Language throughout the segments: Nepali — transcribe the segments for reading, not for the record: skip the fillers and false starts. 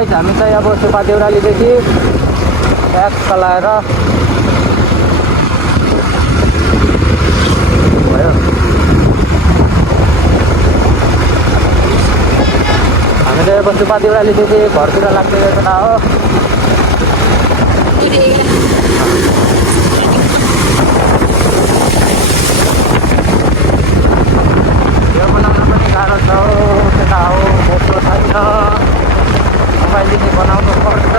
गाइस हामी चाहिँ अब सुपा देउरालीदेखि ब्याग चलाएर भयो। हामीले अब सुपा देउरालीदेखि घरतिर लाग्ने बेला हो। यो बनाउन पनि गाह्रो छ हो, त्यता हो फोटो छैन, मोबाइलदेखि बनाउनु पर्छ।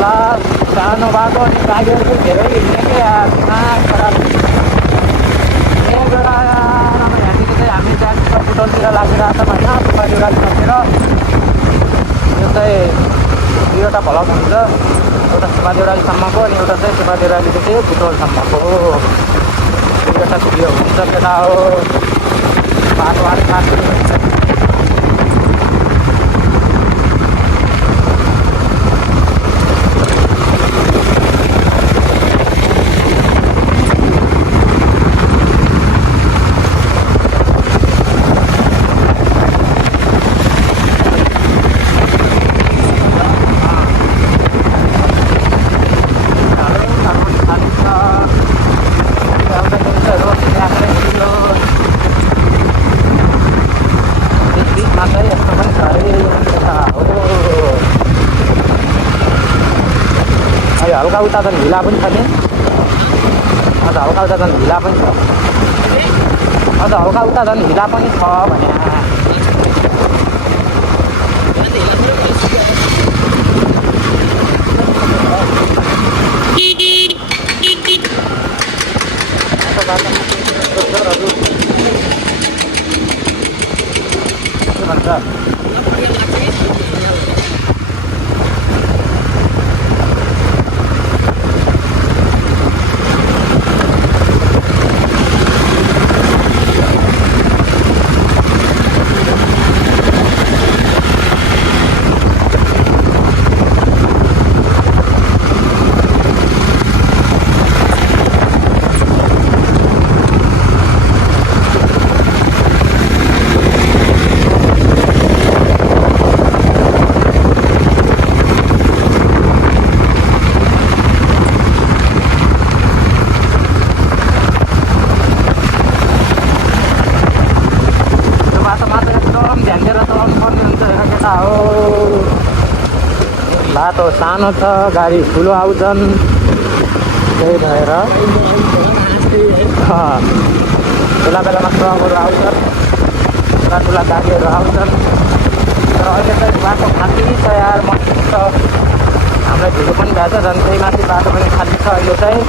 लास्ट सानो बाटो अनि गाडीहरू पनि धेरै हिँड्ने क्या खराब। यहाँबाट यहाँदेखि चाहिँ हामी त्यहाँ बुटोलतिर लागिरहेको छौँ होइन, सुपा देउरालीतिर। यो चाहिँ दुईवटा भ्लग हुन्छ, एउटा सुपा देउरालीसम्मको अनि एउटा चाहिँ सुपा देउरालीदेखि बुटोलसम्मको दुईवटा भिडियो हुन्छ। केटा हो बाटो अलिक बाटो हुन्छ। हल्का उता झन् ढिला पनि छ नि, अझ हल्का उता झन् ढिला पनि छ, अझ हल्का उता झन् ढिला पनि छ भने के भन्छ। बाटो सानो छ, गाडी ठुलो आउँछन्, त्यही भएर बेला बेलामा ट्रकहरू आउँछन्, ठुला ठुला गाडीहरू आउँछन्। तर अहिले चाहिँ बाटो खाली छ यार, मस्त छ। हामीलाई ढिलो पनि भएको छ, झन् त्यही माथि बाटो पनि खाली छ अहिले चाहिँ।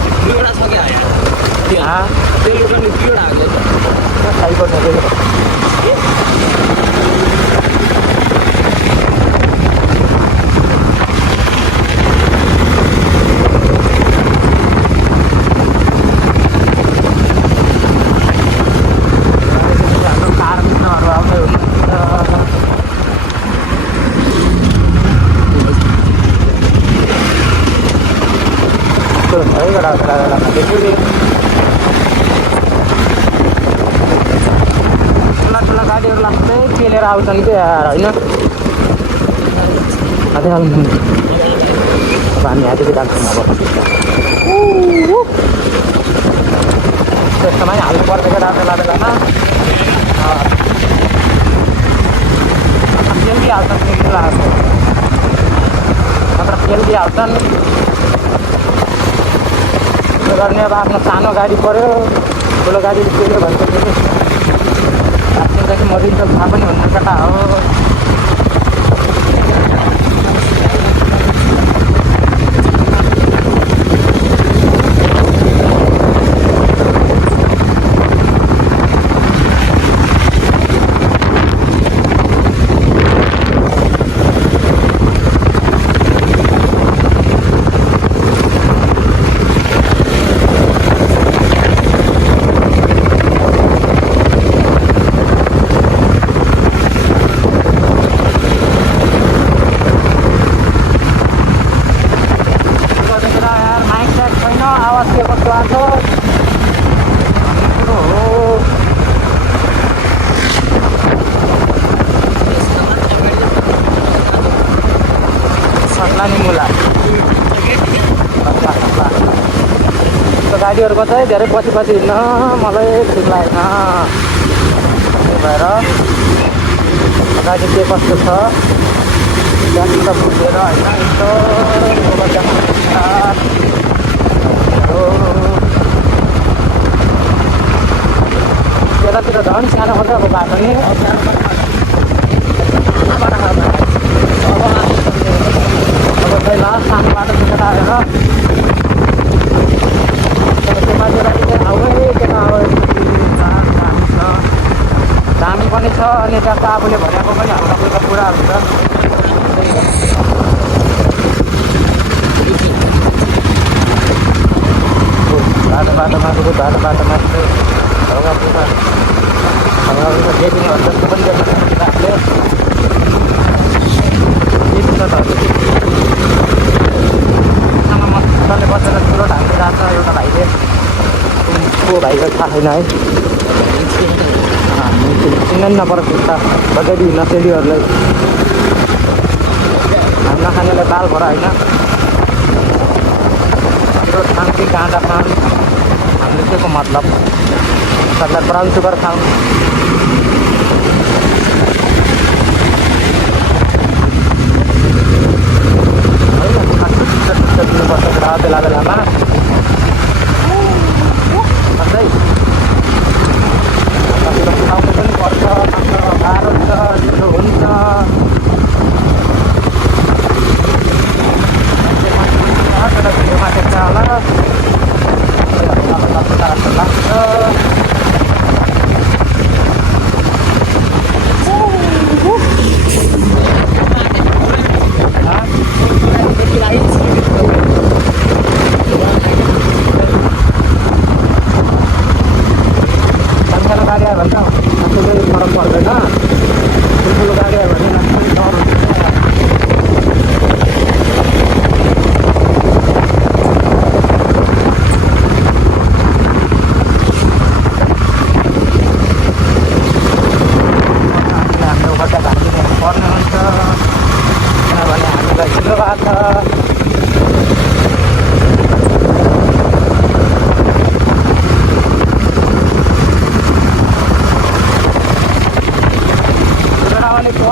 ठुला ठुला गाडीहरू लाग्दै पेलेर आउँछन् क्या यार होइन। अब हामी यहाँदेखि जान्छौँ। अब त्यस्तोमा हाल्नु पर्छ क्या बेला बेलामा, सेल्फी हाल्छ सेल्फी लगाएको। नत्र पेलिदिइहाल्छन्। त्यो गर्ने अब आफ्नो सानो गाडी पऱ्यो, ठुलो गाडीले पेल्यो भने त कि मरिन्छ थाहा पनि हुन्न केटा हो। गाडीहरूको चाहिँ धेरै पछि पछि हिँड्न मलाई ठिक लागेन। त्यही भएर गाडी के कस्तो छ त्यहाँनिर बुझेर होइन यस्तो त्यतातिर झन् सानो मात्रै अब बाटो नि अब चाहिँ लास्ट सानो बाटो पुगेर आएर दामी पनि छ अनि जस्तो आफूले भनेको पनि हाम्रो त पुरा हुन्छ। बाटोमा ढुङ्गा पुरा देखिने जस्तो पनि देखिन्छ मजाले बसेर ठुलो ढाल्दै जान्छ एउटा भाइले। को भाइको थाहा छैन है, चिन्न नि नपर्छ त बजाइदिउ नसेलीहरूलाई हाम नखानेलाई बाल भर होइन। त्यो खान कि गाँदा खान हामीले के को मतलब सबलाई ब्राउन सुगर खाऊ। बेला बेलामा अझै कति कति खाउनु पनि पर्छ, गाह्रो छ, ढिलो हुन्छ। भिडियोमा देख्छ होला लाग्छ। गाडी आयो भने त आफूले फरक पर्दैन, ठुल्ठुलो गाडी आयो भने आफूले डर हुन्छ। हामीले ओभरटेक हालिदिनु पर्ने हुन्छ किनभने हामीलाई ढिलो भएको छ।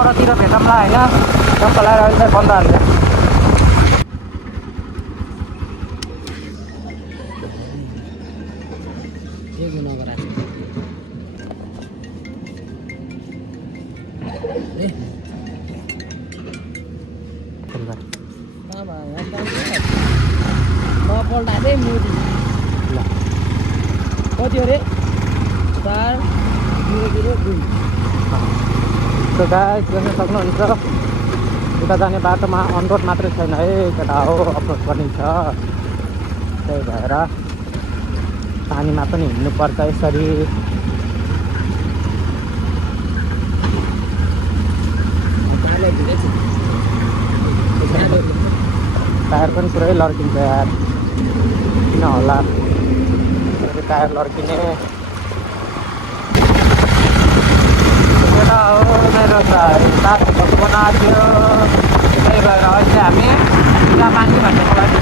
परतिर भेटौँला होइन, टक्क लगाएर अहिले चाहिँ बन्द हाल्छ। कति अरे 4-0-0-2 तो गाइस गर्न सक्नुहुन्छ। उता जाने बाटोमा अन रोड मात्रै छैन है केटा हो, अप्रोच पनि छ। त्यही भएर पानीमा पनि हिँड्नुपर्छ यसरी। टायर पनि पुरै लड्किन्छ यार, किन होला टायर लड्किने। हो मेरो साथीहरू बनाएको थियो, त्यही भएर अहिले हामी पुरा पानी भन्नेको लागि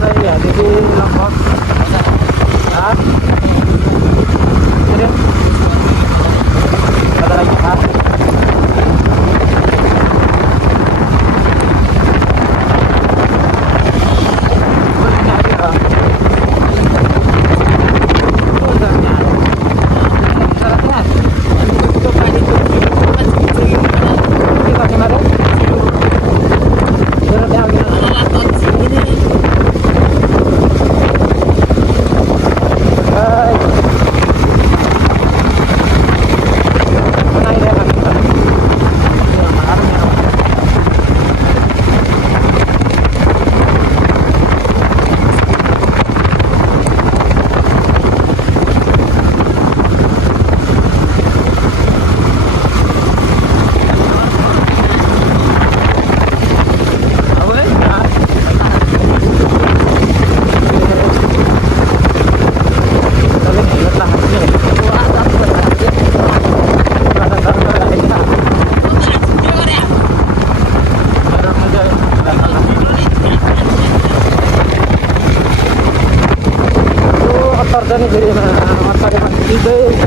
चाहिँ यहाँदेखि लगभग के अरे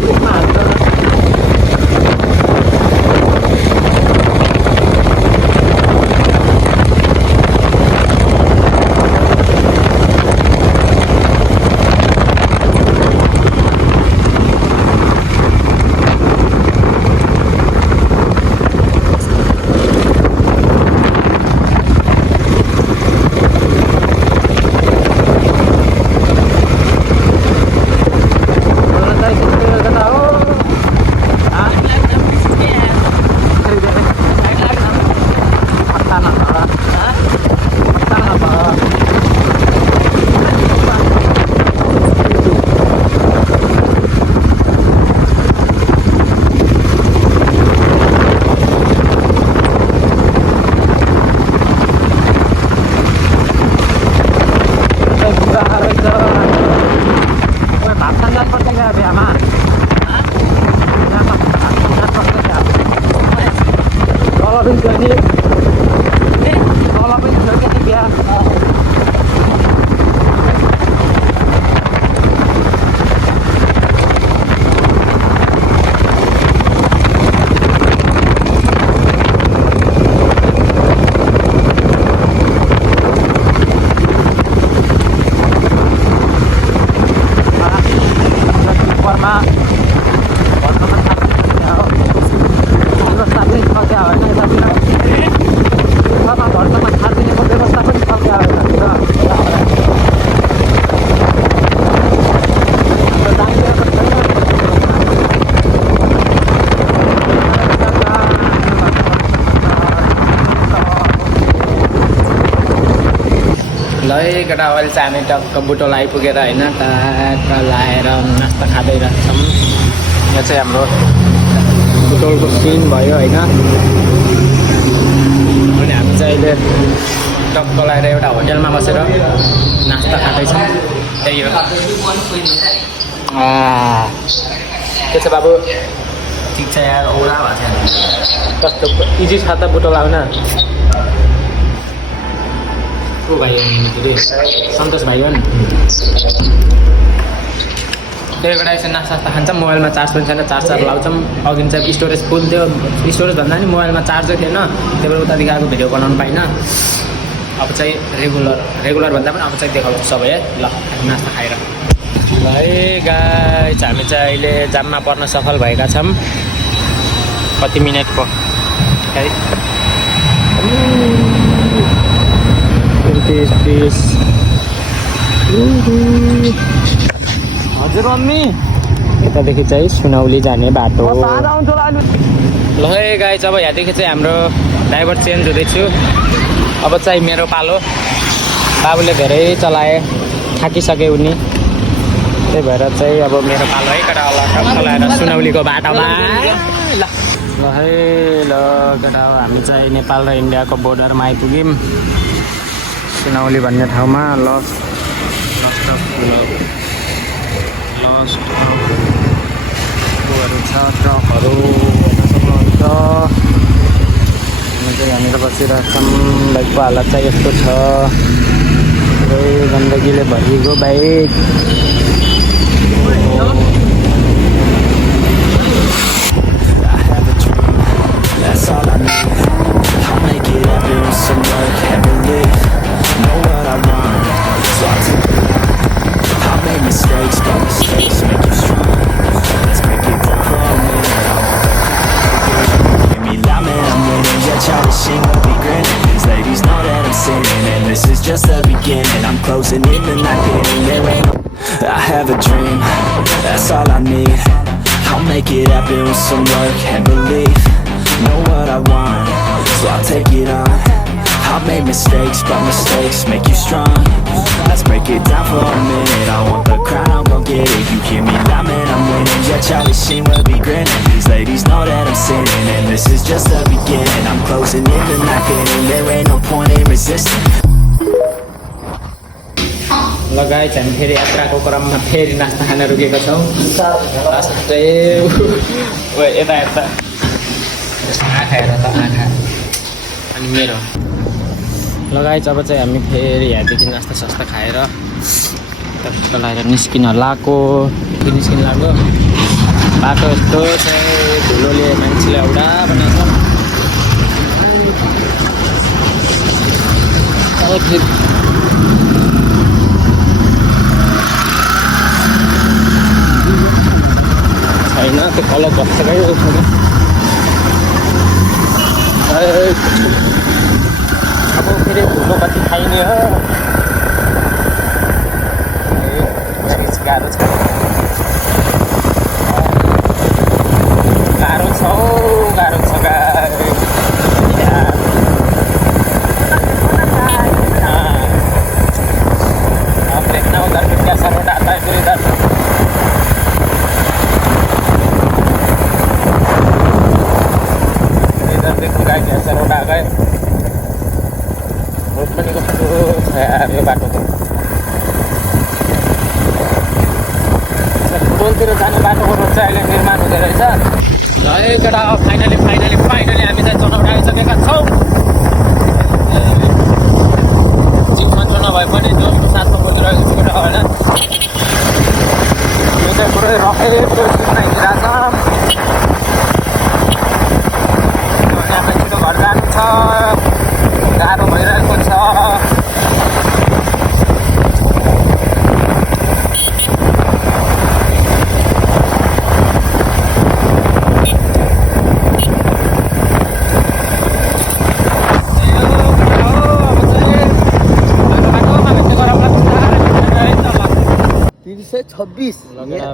त्यसमा हाल्छ ल है केटा अहिले चाहिँ हामी टक्क बुटोल आइपुगेर होइन टाढा लाएर नास्ता खाँदै रहेछौँ। यो चाहिँ हाम्रो बुटोलको सिन भयो होइन। अनि हामी चाहिँ अहिले टक्क लाएर एउटा होटेलमा बसेर नास्ता खाँदैछौँ। त्यही हो के छ बाबु? ठिक छ यार, औरा भएको छ। कस्तो इजी छ त बुटोल आउन? को भाइ के सन्तोष भाइ हो नि। त्यही एउटा यसो नास्ता खान्छ। मोबाइलमा चार्ज पनि छैन, चार्जर लाउँछौँ। अघि चाहिँ स्टोरेज फुल थियो, स्टोरेज भन्दा नि मोबाइलमा चार्जै थिएन, त्यही भएर उता देखाएको भिडियो बनाउनु पाइनँ। अब चाहिँ रेगुलर भन्दा पनि अब चाहिँ देखाउँछु सबै है। ल नास्ता खाएर ल है गाइस, हामी चाहिँ अहिले जाममा पर्न सफल भएका छौँ। कति मिनट पो है 20 हजुर मम्मी। यतादेखि चाहिँ सुनौली जाने बाटो। ल है गाइस, अब यहाँदेखि चाहिँ हाम्रो ड्राइभर चेन्ज हुँदैछु। अब चाहिँ मेरो पालो। बाबुले धेरै चलाए, थाकिसके उनी, त्यही भएर चाहिँ अब मेरो पालो है केटा। चलाएर सुनौलीको बाटोमा ल है ल केटा। हामी चाहिँ नेपाल र इन्डियाको बोर्डरमा आइपुग्यौँ। सुनौली भन्ने ठाउँमा लस्ट कोहरू छ, ट्रकहरू हेर्न सक्नुहुन्छ। हामी चाहिँ यहाँनिर बसिरहेछौँ। बाइकको हालत चाहिँ यस्तो छ, पुरै गन्दगीले भरिएको bike. That's all I need. I'll make it happen with some work and belief. Know what I want, so I'll make mistakes, but mistakes make you strong. Let's make it go for a minute. I want the crowd. Give me loud, man, I'm winning. Yeah, Charlie Sheen will be grinning. These ladies know that I'm sinning, and this is just the beginning. I'm closing in the night, getting there ain't no. I have a dream, that's all I need. I'll make it happen with some work and belief. Know what I want, so I'll take it on. I've made mistakes, but mistakes make you strong. Let's break it down for a minute. I want the crown, I'm gon' get it. You hear me loud, man, I'm winning. Yeah, Charlie Sheen will be grinning. These ladies know that I'm sinning, and this is just the beginning. I'm closing in the night, getting there ain't no point in resisting. ल गाइस, हामी फेरि यात्राको क्रममा फेरि नास्ता खान रुकेका छौँ। यता यता आँखा हेर त आँखा अनि मेरो। ल गाइस, अब चाहिँ हामी फेरि यहाँदेखि नास्ता सास्ता खाएर लगाएर निस्किन लाएको निस्किन लाग्यो बाटो यस्तो चाहिँ धुलोले मान्छेले एउटा बनाएको छैन त्यो कलर बसेकै अब फेरि धुलो कति खाइने हो गाह्रो छ गाह्रो छ अब देखना उधर पे कैसा रोड आता है फिर इधर देखूंगा कैसा रोड आ गए रोड पनि कस्तो छ यार यो बाटो त फुटबलतिर जाने बाटोको रोड चाहिँ अहिले निर्माण हुँदै रहेछ ल केटा फाइनली हामी चाहिँ चौराबाट आइसकेका छौँ जिम मात्र नभए पनि जोसको साथमा बोलिरहेको छु केटा होइन यो चाहिँ पुरै रकेटको जिममा हिँडिरहेछ छिटो घर जानु छ गाह्रो भइरहेको छ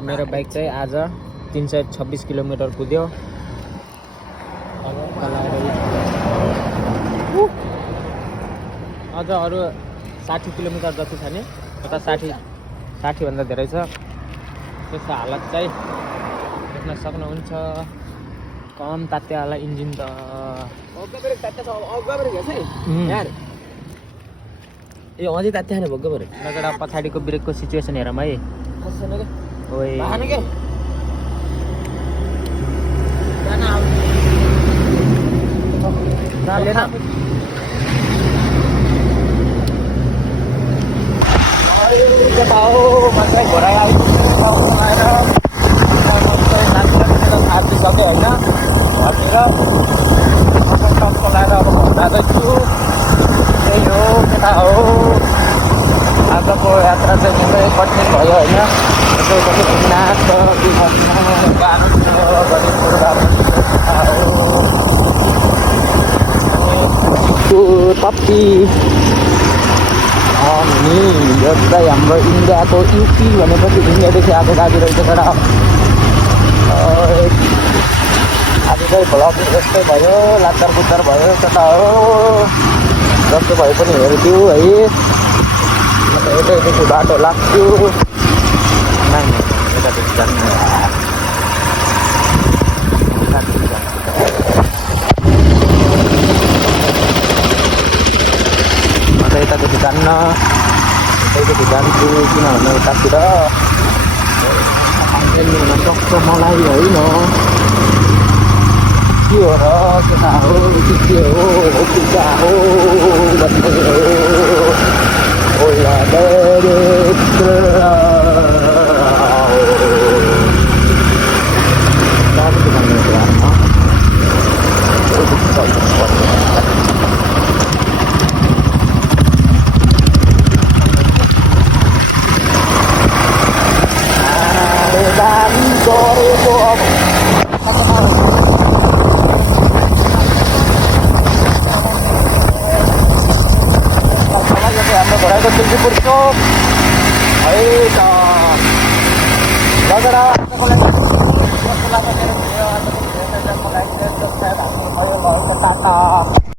मेरो बाइक चाहिँ आज 326 किलोमिटर कुद्यो अझ अरू 60 किलोमिटर जति छ नि यता 60 भन्दा धेरै छ त्यसको हालत चाहिँ देख्न सक्नुहुन्छ कम तात्या वाला इन्जिन त ए अझै तात्या छैन भोग्गो पऱ्यो लगेर पछाडिको ब्रेकको सिचुएसन हेरौँ है ओइ मात्रै घोराइ आइसक्यो थापिसक्यो होइन घरतिर चलाएर अब घर जाँदैछु त्यही हो केटा हो आजको यात्रा चाहिँ निकै कठिन भयो होइन कति घुम्नाथ टप्पी अनि यो चाहिँ हाम्रो इन्डियाको युपी भनेपछि इन्डियादेखि आएको गाडी रहेछ केटा आज चाहिँ भ्लग यस्तै भयो लाचार बुच्चार भयो केटा हो जस्तो भए पनि हेरिदियो है यतैदेखि बाटो लाग्छु यतादेखि जानु यतादेखि जान्न यतैदेखि जान्छु किनभने उतातिर हुन सक्छ मलाई होइन के हो र केटा हो के हो क्या हो भन्ने ओला घोडाको तुलसीपुर चोक है त लगेर आजको लागि कस्तो लाग्यो मेरो भिडियो आजको भिडियो चाहिँ मलाई सायद हाम्रो भयो टाटा